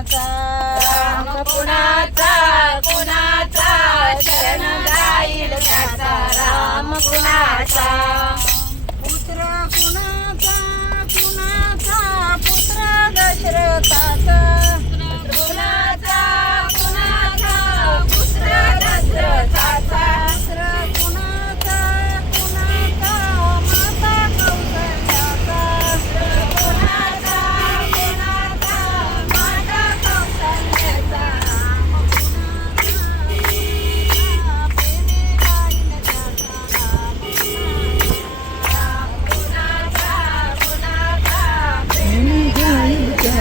कुणाचा राम कुणाचा कुणाचा शरण जाईल त्याचा. राम कुणाचा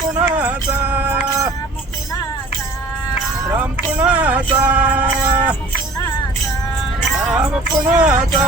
कुणाचा राम कुणाचा राम कुणाचा